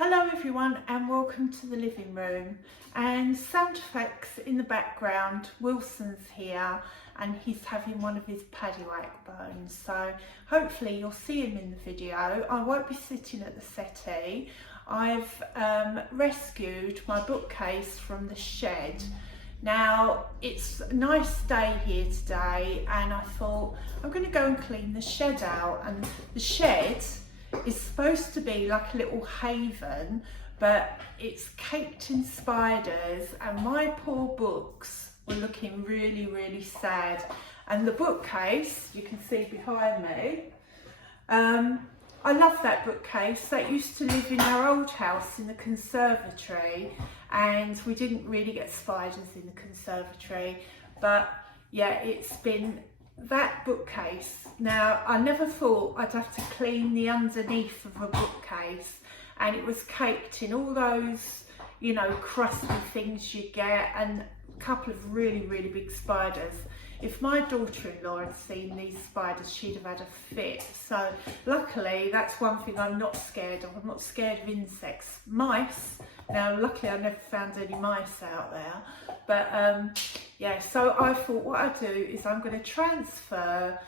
Hello everyone and welcome to the living room, and sound effects in the background. Wilson's here and he's having one of his paddywhack bones, so hopefully you'll see him in the video. I won't be sitting at the settee. I've rescued my bookcase from the shed. Now it's a nice day here today and I thought I'm going to go and clean the shed out, and the shed is supposed to be like a little haven, but it's caked in spiders and my poor books were looking really sad. And the bookcase you can see behind me, I love that bookcase. That used to live in our old house in the conservatory, and we didn't really get spiders in the conservatory, but yeah, it's been that bookcase. Now, I never thought I'd have to clean the underneath of a bookcase, and it was caked in all those, you know, crusty things you get, and a couple of really big spiders. If my daughter-in-law had seen these spiders, she'd have had a fit. So luckily, that's one thing I'm not scared of. I'm not scared of insects. Mice, now luckily I never found any mice out there, but yeah, so I thought what I'd do is I'm going to transfer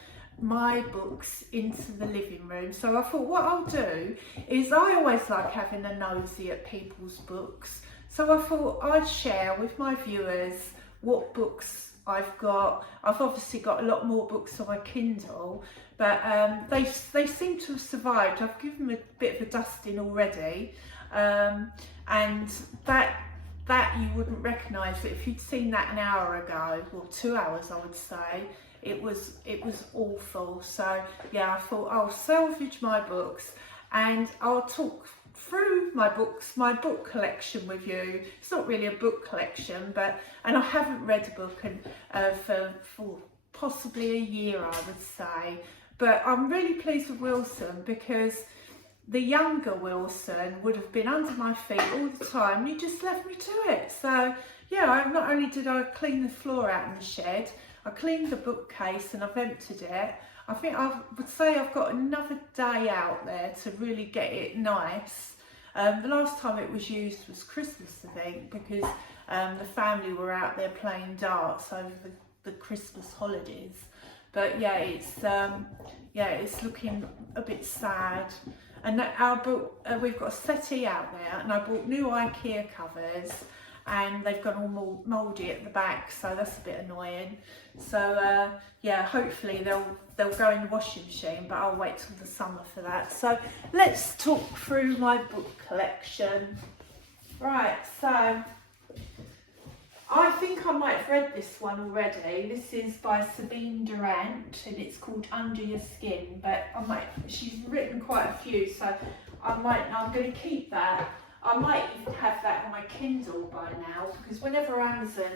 my books into the living room. So I thought what I'll do is, I always like having a nosy at people's books, so I thought I'd share with my viewers what books I've got. I've obviously got a lot more books on my Kindle, but they seem to have survived. I've given them a bit of a dusting already, and that you wouldn't recognise it if you'd seen that an hour ago, or 2 hours I would say. It was awful. So yeah, I thought I'll salvage my books and I'll talk through my books, my book collection with you. It's not really a book collection, and I haven't read a book for possibly a year, I would say. But I'm really pleased with Wilson, because the younger Wilson would have been under my feet all the time. You just left me to it. So yeah, not only did I clean the floor out in the shed, I cleaned the bookcase and I've emptied it. I think I would say I've got another day out there to really get it nice. The last time it was used was Christmas, I think, because the family were out there playing darts over the Christmas holidays. But yeah, it's looking a bit sad. And we've got a settee out there, and I bought new IKEA covers, and they've gone all mouldy at the back, so that's a bit annoying. So yeah, hopefully they'll go in the washing machine, but I'll wait till the summer for that. So let's talk through my book collection. Right, so I think I might have read this one already. This is by Sabine Durant and it's called Under Your Skin, but she's written quite a few, so I'm going to keep that. I might even have that on my Kindle by now, because whenever Amazon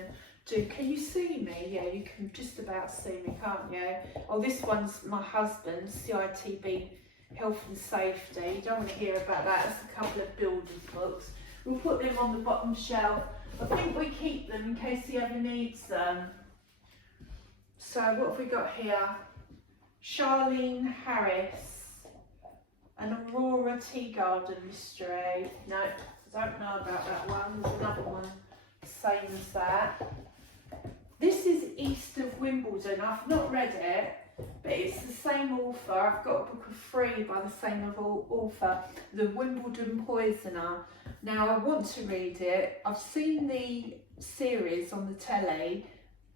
do, can you see me? Yeah, you can just about see me, can't you? Oh, this one's my husband's, CITB Health and Safety. You don't want to hear about that. It's a couple of builders books. We'll put them on the bottom shelf. I think we keep them in case he ever needs them. So what have we got here? Charlene Harris, an Aurora Tea Garden mystery. No, I don't know about that one. There's another one same as that. This is East of Wimbledon. I've not read it, but it's the same author. I've got a book of 3 by the same author, The Wimbledon Poisoner. Now I want to read it. I've seen the series on the telly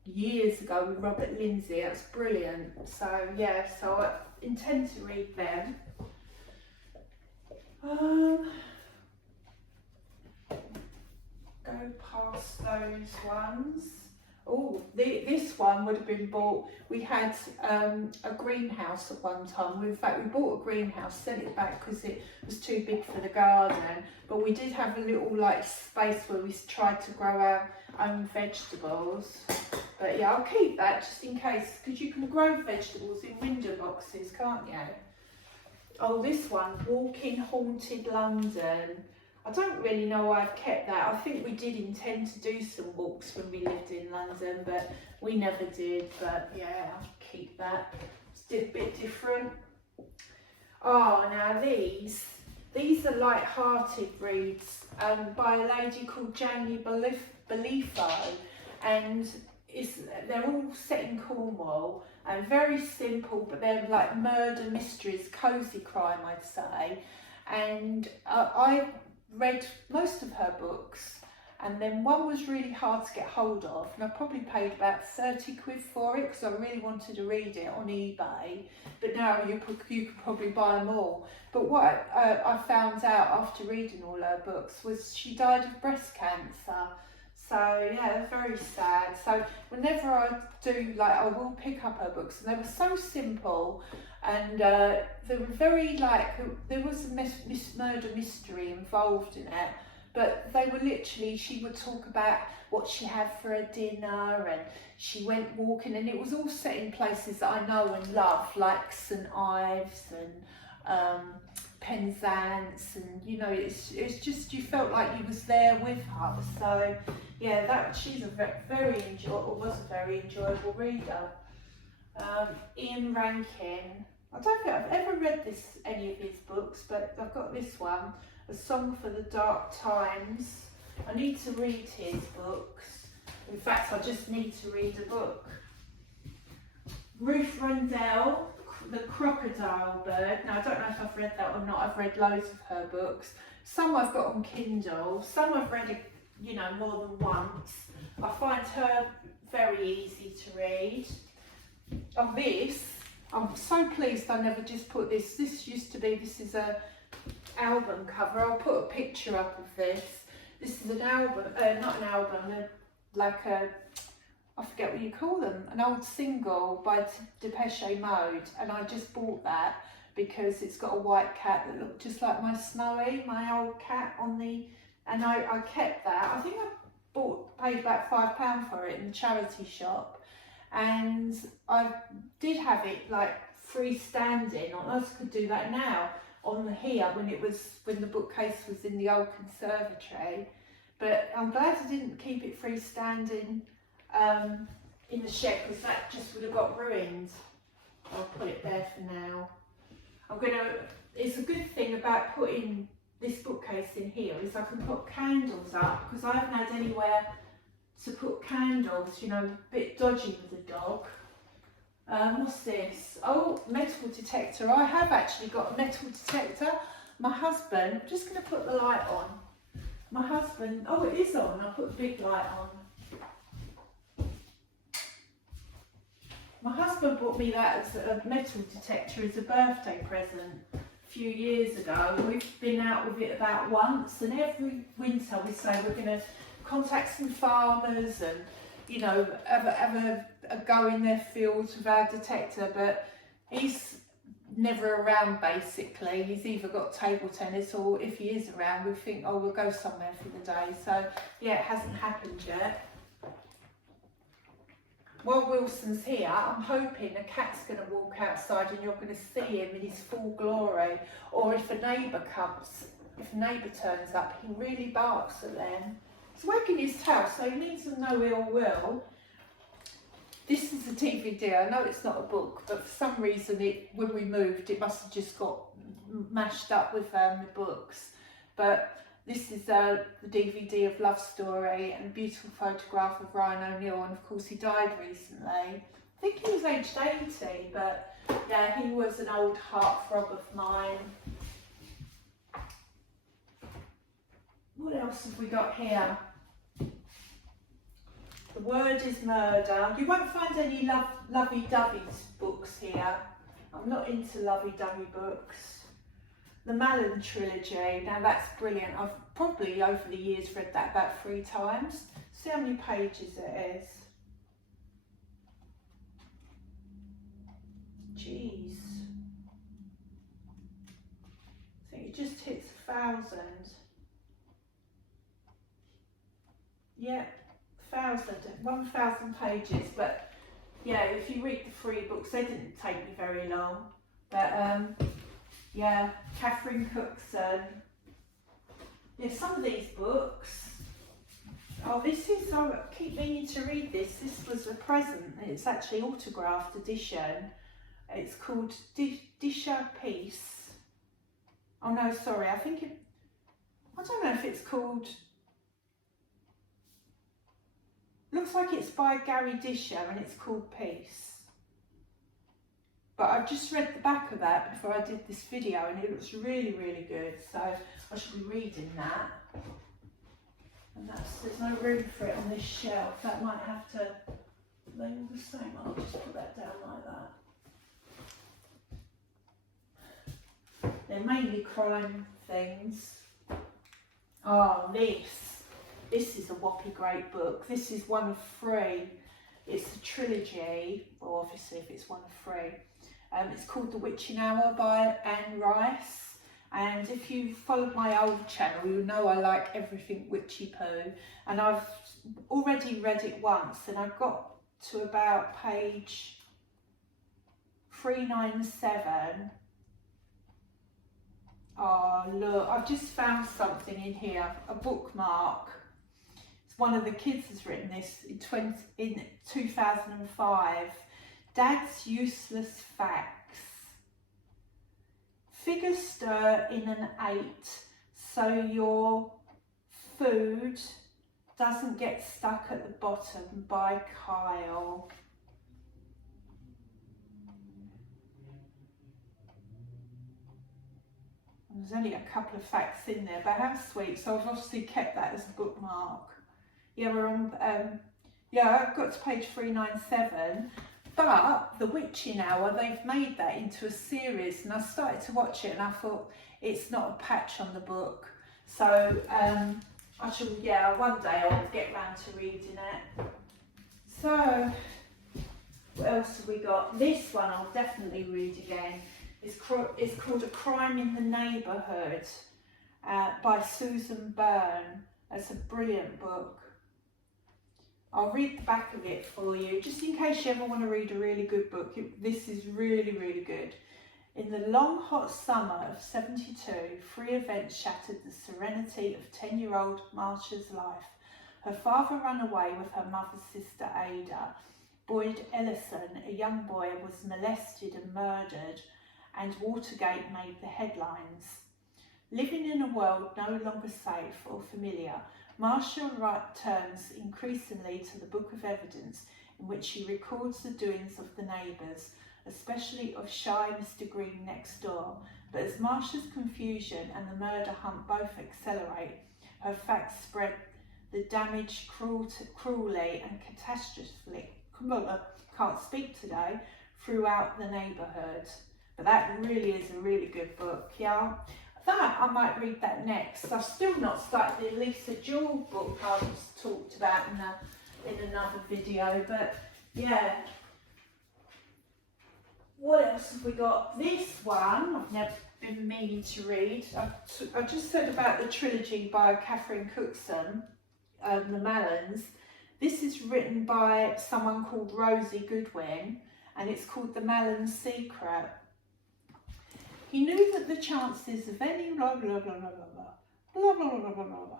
years ago with Robert Lindsay. That's brilliant. So yeah, so I intend to read them. Go past those ones. Oh, this one would have been bought. We had a greenhouse at one time. In fact, we bought a greenhouse, sent it back because it was too big for the garden. But we did have a little like space where we tried to grow our own vegetables. But yeah, I'll keep that just in case, because you can grow vegetables in window boxes, can't you? Oh, this one, Walking Haunted London. I don't really know why I've kept that. I think we did intend to do some walks when we lived in London, but we never did. But yeah, I'll keep that. It's a bit different. Oh, now these These are light-hearted reads by a lady called Jamie Belifo, and they're all set in Cornwall and very simple, but they're like murder mysteries, cosy crime, I'd say. And I read most of her books, and then one was really hard to get hold of, and I probably paid about 30 quid for it because I really wanted to read it on eBay. But now you could probably buy them all. But what I found out after reading all her books was she died of breast cancer. So yeah, very sad. So whenever I do, like, I will pick up her books, and they were so simple, and they were very, like, there was a murder mystery involved in it, but they were literally, she would talk about what she had for her dinner, and she went walking, and it was all set in places that I know and love, like St Ives and Penzance, and you know, it's just, you felt like you was there with her. So yeah, she's a very enjoyable reader. Ian Rankin, I don't think I've ever read any of his books, but I've got this one, A Song for the Dark Times. I need to read his books. In fact, I just need to read a book. Ruth Rundell, The Crocodile Bird. Now, I don't know if I've read that or not. I've read loads of her books. Some I've got on Kindle. Some I've read, you know, more than once. I find her very easy to read. On this, I'm so pleased I never just put this. This is a album cover. I'll put a picture up of this. This is an album, not an album, like a, I forget what you call them, an old single by Depeche Mode, and I just bought that because it's got a white cat that looked just like my Snowy, my old cat on the, and I kept that. I think I paid about £5 for it in the charity shop, and I did have it like freestanding. I could do that now on here when the bookcase was in the old conservatory, but I'm glad I didn't keep it freestanding in the shed, because that just would have got ruined. I'll put it there for now. It's a good thing about putting this bookcase in here is I can put candles up, because I haven't had anywhere to put candles, you know, a bit dodgy with the dog. What's this? Oh, metal detector. I have actually got a metal detector. My husband, I'm just going to put the light on. My husband, oh, it is on. I'll put the big light on. My husband bought me that as a metal detector as a birthday present a few years ago. We've been out with it about once, and every winter we say we're going to contact some farmers and, you know, have a go in their fields with our detector, but he's never around basically. He's either got table tennis, or if he is around, we think, oh, we'll go somewhere for the day. So yeah, it hasn't happened yet. While Wilson's here, I'm hoping a cat's going to walk outside and you're going to see him in his full glory, or if a neighbour turns up, he really barks at them. He's wagging his tail, so he means them no ill will. This is a DVD. I know it's not a book, but for some reason, when we moved, it must have just got mashed up with the books. But this is the DVD of Love Story, and a beautiful photograph of Ryan O'Neill, and of course he died recently. I think he was aged 80, but yeah, he was an old heartthrob of mine. What else have we got here? The Word is Murder. You won't find any lovey-dovey books here. I'm not into lovey-dovey books. The Mallon trilogy, now that's brilliant. I've probably over the years read that about 3 times. See how many pages it is. Jeez. I think it just hits 1,000. Yeah, 1,000 pages, but yeah, if you read the 3 books, they didn't take me very long. But yeah, Catherine Cookson. Yeah, some of these books. Oh, I keep meaning to read this. This was a present. It's actually autographed edition. It's called Disha Peace. oh no, sorry, I think it, I don't know if it's called, looks like it's by Gary Disher and it's called Peace. But I've just read the back of that before I did this video and it looks really, really good. So I should be reading that. And there's no room for it on this shelf. That might have to, they all the same. I'll just put that down like that. They're mainly crime things. Oh, this is a whoppy great book. This is one of 3. It's a trilogy, well obviously if it's one of 3. It's called The Witching Hour by Anne Rice. And if you followed my old channel, you'll know I like everything witchy poo. And I've already read it once and I got to about page 397. Oh look, I've just found something in here, a bookmark. It's one of the kids has written this in 2005. Dad's Useless Facts. Figures stir in an 8 so your food doesn't get stuck at the bottom, by Kyle. There's only a couple of facts in there, but how sweet. So I've obviously kept that as a bookmark. Yeah, we're on, yeah, I've got to page 397. But The Witching Hour, they've made that into a series and I started to watch it and I thought it's not a patch on the book. So I shall, yeah, one day I'll get round to reading it. So what else have we got? This one I'll definitely read again. It's called A Crime in the Neighbourhood by Susan Byrne. It's a brilliant book. I'll read the back of it for you, just in case you ever want to read a really good book. This is really, really good. In the long hot summer of 72, 3 events shattered the serenity of 10-year-old Marsha's life. Her father ran away with her mother's sister Ada. Boyd Ellison, a young boy, was molested and murdered, and Watergate made the headlines. Living in a world no longer safe or familiar, Marsha turns increasingly to the book of evidence in which she records the doings of the neighbours, especially of shy Mr. Green next door. But as Marsha's confusion and the murder hunt both accelerate, her facts spread the damage cruelly and catastrophically, can't speak today, throughout the neighbourhood. But that really is a really good book, yeah. That I might read that next. I've still not started the Lisa Jewell book I was talked about in another video, but yeah. What else have we got? This one I've never been meaning to read. I just said about the trilogy by Catherine Cookson, The Mallons. This is written by someone called Rosie Goodwin and it's called The Mallons Secret. He knew that the chances of any blah blah blah blah blah blah blah blah blah blah blah blah.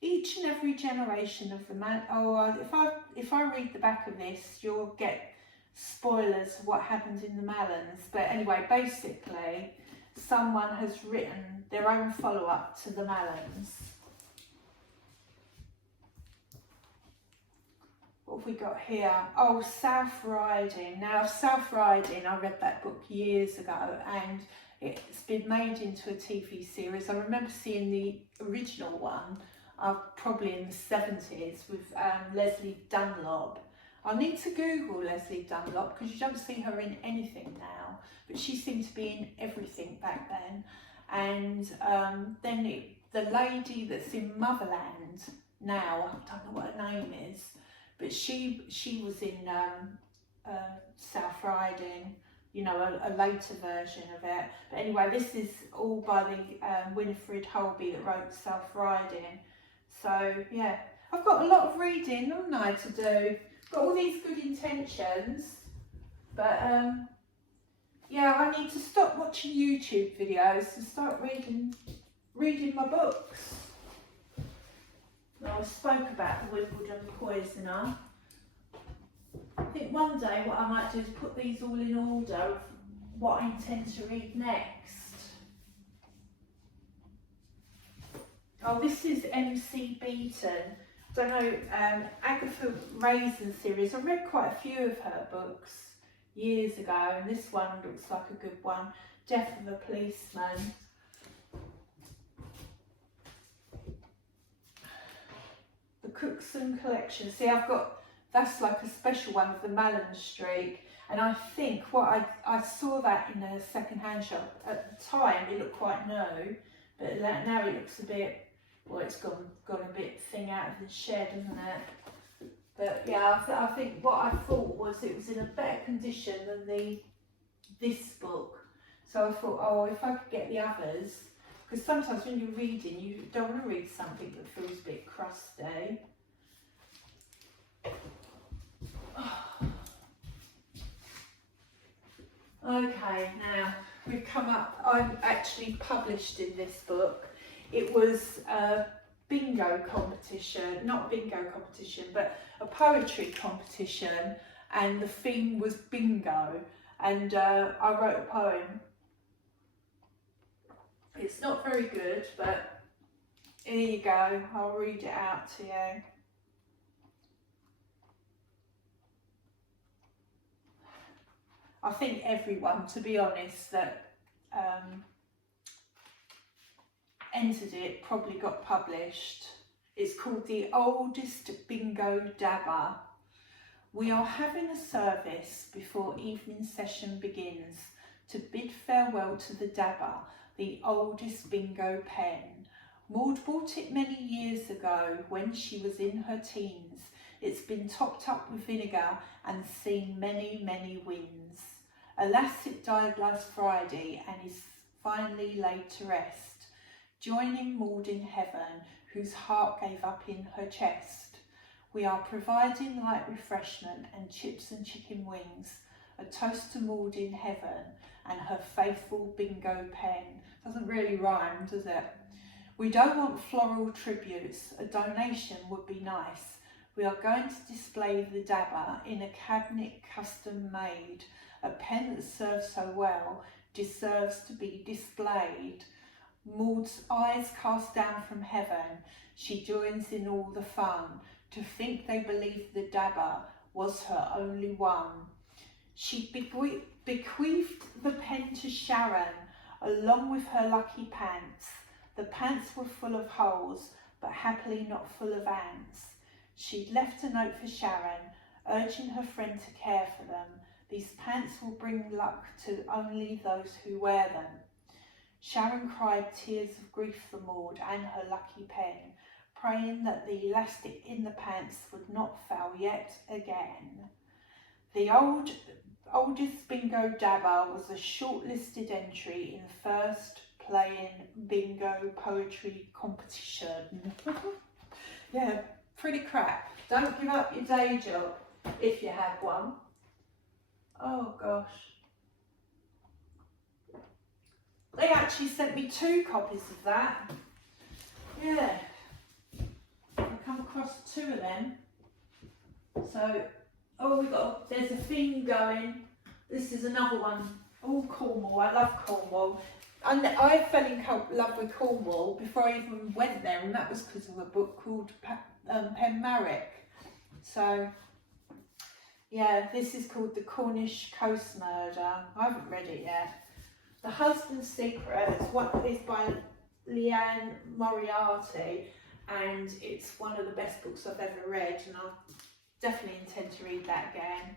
Each and every generation of the man. Oh, if I read the back of this, you'll get spoilers of what happened in the Mallons. But anyway, basically, someone has written their own follow-up to the Mallons. What have we got here? Oh, South Riding. Now, South Riding, I read that book years ago and it's been made into a TV series. I remember seeing the original one, probably in the 70s, with Leslie Dunlop. I need to Google Leslie Dunlop because you don't see her in anything now, but she seemed to be in everything back then. And then the lady that's in Motherland now, I don't know what her name is, but she was in South Riding, you know, a later version of it. But anyway, this is all by the Winifred Holby that wrote South Riding. So yeah, I've got a lot of reading, haven't I, to do. Got all these good intentions, but yeah, I need to stop watching YouTube videos and start reading my books. I spoke about the Wimbledon Poisoner. I think one day what I might do is put these all in order of what I intend to read next. Oh, this is MC Beaton. Don't know, Agatha Raisin series. I read quite a few of her books years ago, and this one looks like a good one. Death of a Policeman. The Cookson Collection. See, I've got, that's like a special one of the Malin Streak, and I think what I saw that in a second-hand shop. At the time it looked quite new, but now it looks a bit, well, it's gone a bit thing out of the shed, isn't it? But yeah, I think what I thought was it was in a better condition than this book. So I thought, oh, if I could get the others, because sometimes when you're reading, you don't want to read something that feels a bit crusty. Okay, now we've come up, I'm actually published in this book. It was a bingo competition, not bingo competition, but a poetry competition, and the theme was bingo, and I wrote a poem. It's not very good, but here you go, I'll read it out to you. I think everyone, to be honest, that entered it probably got published. It's called The Oldest Bingo Dabber. We are having a service before evening session begins to bid farewell to the dabber, the oldest bingo pen. Maud bought it many years ago when she was in her teens. It's been topped up with vinegar and seen many, many wins. Alas, it died last Friday and is finally laid to rest, joining Maud in heaven, whose heart gave up in her chest. We are providing light refreshment and chips and chicken wings, a toast to Maud in heaven and her faithful bingo pen. Doesn't really rhyme, does it? We don't want floral tributes, a donation would be nice. We are going to display the dabber in a cabinet custom made. A pen that serves so well deserves to be displayed. Maud's eyes cast down from heaven, she joins in all the fun. To think they believed the dabber was her only one. She bequeathed the pen to Sharon, along with her lucky pants. The pants were full of holes, but happily not full of ants. She'd left a note for Sharon, urging her friend to care for them. These pants will bring luck to only those who wear them. Sharon cried tears of grief for Maud and her lucky pen, praying that the elastic in the pants would not fail yet again. The oldest bingo dabber was a shortlisted entry in first playing bingo poetry competition. Yeah, pretty crap. Don't give up your day job if you have one. Oh gosh. They actually sent me 2 copies of that. Yeah. I come across 2 of them. So, oh, there's a theme going. This is another one. Oh, Cornwall. I love Cornwall. And I fell in love with Cornwall before I even went there, and that was because of a book called Penmarrick. So, yeah, this is called The Cornish Coast Murder. I haven't read it yet. The Husband's Secret is by Leanne Moriarty, and it's one of the best books I've ever read, and I definitely intend to read that again.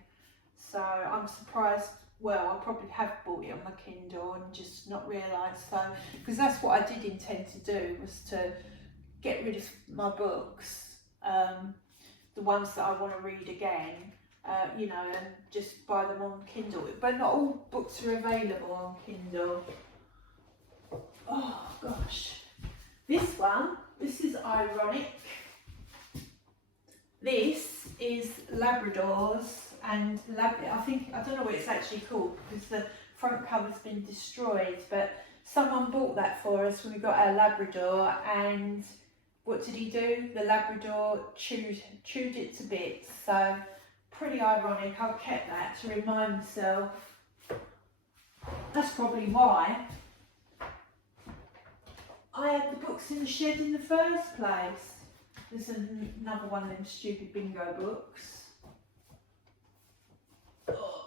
So I'm surprised, well, I probably have bought it on my Kindle and just not realised, so, because that's what I did intend to do, was to get rid of my books, the ones that I want to read again, you know, and just buy them on Kindle. But not all books are available on Kindle. Oh gosh. This is ironic. This is Labradors, and I don't know what it's actually called because the front cover's been destroyed, but someone bought that for us when we got our Labrador, and what did he do? The Labrador chewed it to bits. So pretty ironic. I've kept that to remind myself. That's probably why. I had the books in the shed in the first place. There's another one of them stupid bingo books. Oh.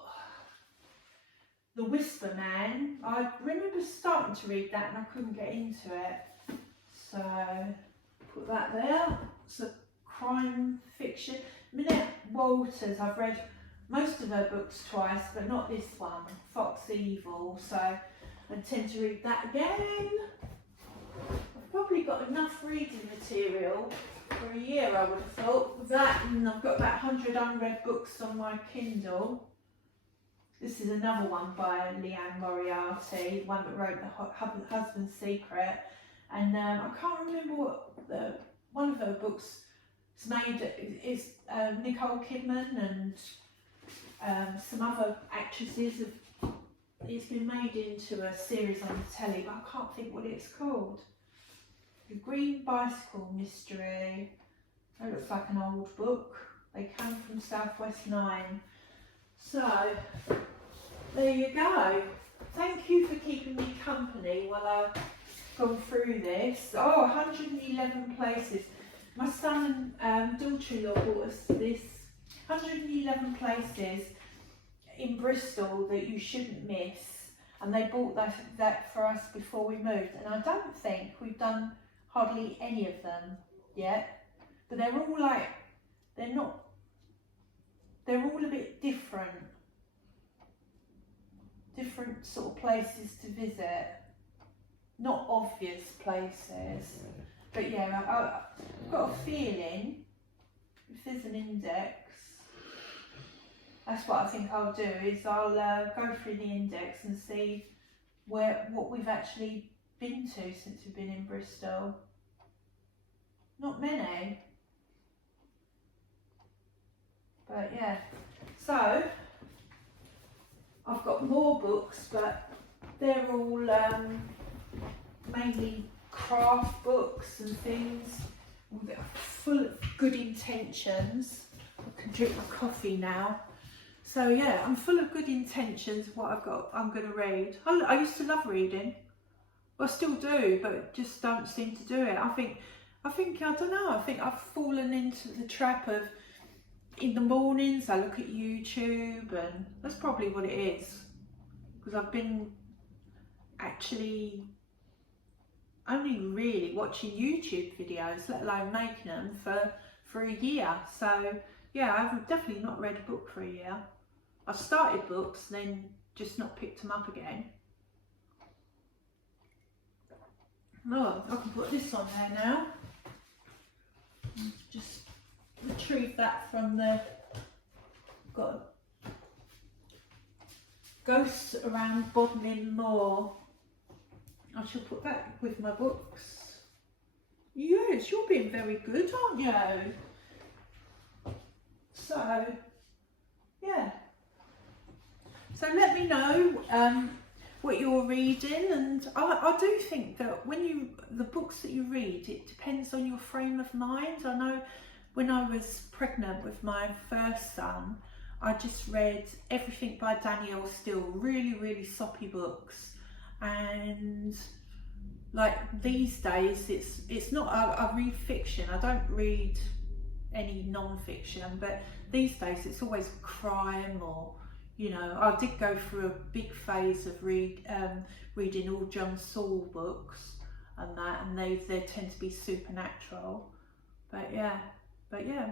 The Whisper Man. I remember starting to read that and I couldn't get into it. So, put that there. It's a crime fiction. Minette Walters, I've read most of her books twice, but not this one, Fox Evil. So, I tend to read that again. I've probably got enough reading material for a year, I would have thought. That, and I've got about 100 unread books on my Kindle. This is another one by Leanne Moriarty, one that wrote The Husband's Secret. And I can't remember what one of her books is made. Is Nicole Kidman and some other actresses. It's been made into a series on the telly, but I can't think what it's called. The Green Bicycle Mystery. That looks like an old book. They come from Southwest 9. So, there you go. Thank you for keeping me company while I've gone through this. Oh, 111 places. My son and daughter-in-law bought us this 111 places in Bristol that you shouldn't miss. And they bought that for us before we moved. And I don't think we've done hardly any of them yet. But they're all like, they're all a bit different. Different sort of places to visit. Not obvious places. But yeah, I've got a feeling if there's an index, that's what I think I'll do, is I'll go through the index and see what we've actually been to since we've been in Bristol. Not many. But yeah, so I've got more books, but they're all mainly craft books and things, full of good intentions. I can drink my coffee now. So yeah, I'm full of good intentions of what I'm going to read. I used to love reading. I still do, but just don't seem to do it. I think I don't know, I think I've fallen into the trap of, in the mornings I look at YouTube, and that's probably what it is, because I've been actually only really watching YouTube videos, let alone making them, for a year. So yeah, I've definitely not read a book for a year. I've started books, then just not picked them up again. Oh, I can put this on there now. Just retrieve that from the, got Ghosts Around Bodmin Moor. I shall put that with my books. Yes, you're being very good, aren't you? So, yeah. So let me know what you're reading, and I do think that the books that you read, it depends on your frame of mind. I know when I was pregnant with my first son, I just read everything by Danielle Steele, really, really soppy books. And like these days, it's not, I read fiction, I don't read any non-fiction, but these days it's always crime, or, you know, I did go through a big phase of reading all John Saul books and that, and they tend to be supernatural. But yeah,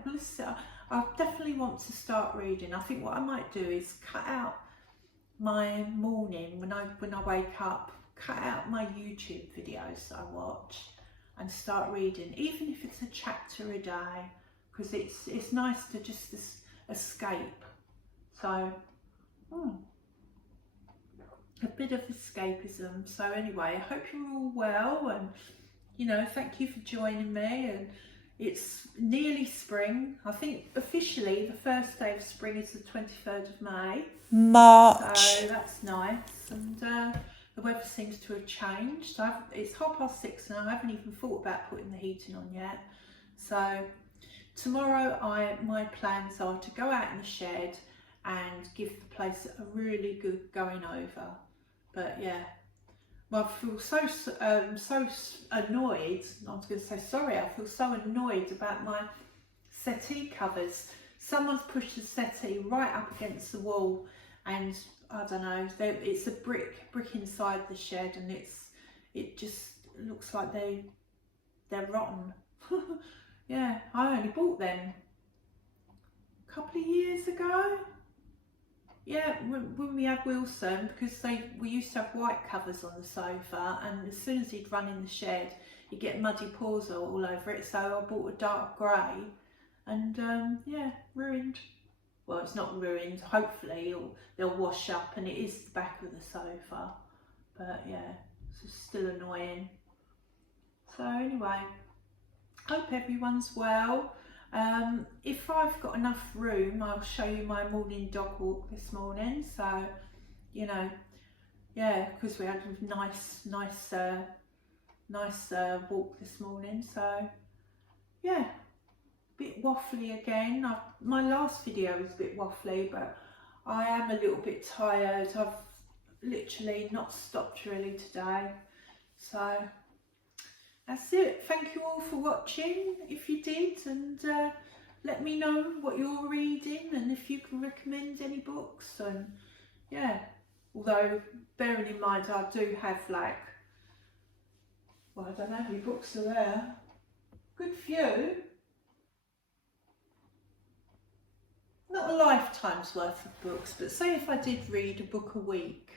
listen, I definitely want to start reading. I think what I might do is cut out my morning when I wake up, cut out my YouTube videos that I watch and start reading, even if it's a chapter a day, because it's nice to just escape. So a bit of escapism. So anyway, I hope you're all well, and you know, thank you for joining me. And it's nearly spring. I think officially the first day of spring is the 23rd of May. March. So that's nice. And the weather seems to have changed. It's 6:30 now. I haven't even thought about putting the heating on yet. So tomorrow my plans are to go out in the shed and give the place a really good going over. But yeah, well, I feel so annoyed. I was going to say sorry. I feel so annoyed about my settee covers. Someone's pushed the settee right up against the wall, and I don't know. It's a brick inside the shed, and it just looks like they're rotten. Yeah, I only bought them a couple of years ago. Yeah, when we had Wilson, because we used to have white covers on the sofa, and as soon as he'd run in the shed, he'd get muddy paws all over it. So I bought a dark grey, and yeah, ruined. Well, it's not ruined. Hopefully, they'll wash up, and it is the back of the sofa. But yeah, it's still annoying. So anyway, hope everyone's well. If I've got enough room, I'll show you my morning dog walk this morning. So, you know, yeah, because we had a nice walk this morning. So, yeah, bit waffly again. My last video was a bit waffly, but I am a little bit tired. I've literally not stopped really today. So that's it. Thank you all for watching, if you did, and let me know what you're reading and if you can recommend any books. And yeah, although bearing in mind I do have like, well, I don't know how many books are there. Good few. Not a lifetime's worth of books, but say if I did read a book a week,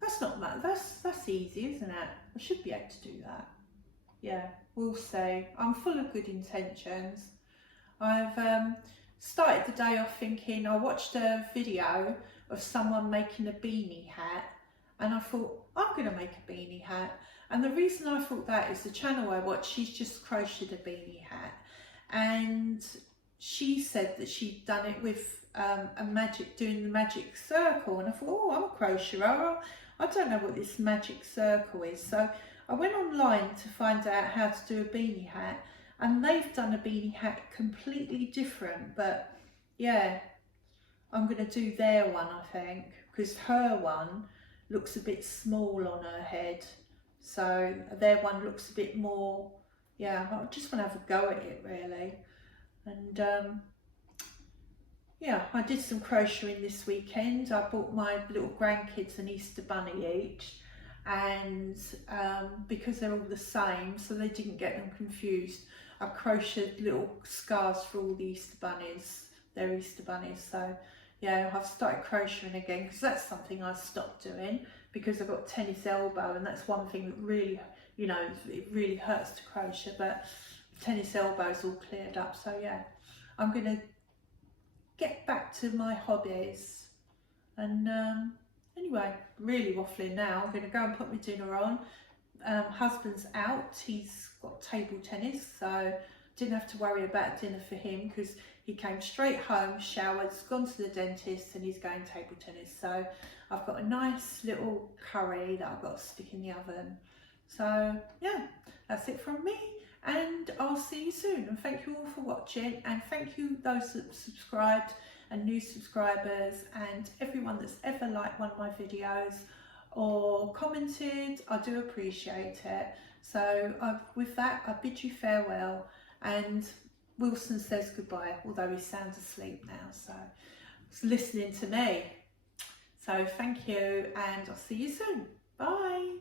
that's not bad. That's easy, isn't it? I should be able to do that. Yeah, we'll see. I'm full of good intentions. I've started the day off thinking, I watched a video of someone making a beanie hat, and I thought, I'm going to make a beanie hat. And the reason I thought that is the channel I watch, she's just crocheted a beanie hat, and she said that she'd done it with doing the magic circle, and I thought, oh, I'm a crocheter. I don't know what this magic circle is. So I went online to find out how to do a beanie hat, and they've done a beanie hat completely different. But yeah, I'm going to do their one, I think, because her one looks a bit small on her head. So their one looks a bit more, yeah, I just want to have a go at it really. And yeah, I did some crocheting this weekend. I bought my little grandkids an Easter bunny each, and because they're all the same, so they didn't get them confused, I crocheted little scarves for all the Easter bunnies, their Easter bunnies. So yeah, I've started crocheting again, because that's something I stopped doing because I've got tennis elbow, and that's one thing that really, you know, it really hurts to crochet, but tennis elbow's all cleared up. So yeah, I'm gonna get back to my hobbies. And anyway, really waffling now. I'm gonna go and put my dinner on. Husband's out, he's got table tennis, so didn't have to worry about dinner for him, because he came straight home, showered, gone to the dentist, and he's going table tennis. So I've got a nice little curry that I've got to stick in the oven. So yeah, that's it from me, and I'll see you soon. And thank you all for watching, and thank you those that subscribed and new subscribers, and everyone that's ever liked one of my videos or commented. I do appreciate it. So with that, I bid you farewell, and Wilson says goodbye, although he's sound asleep now, so he's listening to me. So thank you, and I'll see you soon. Bye.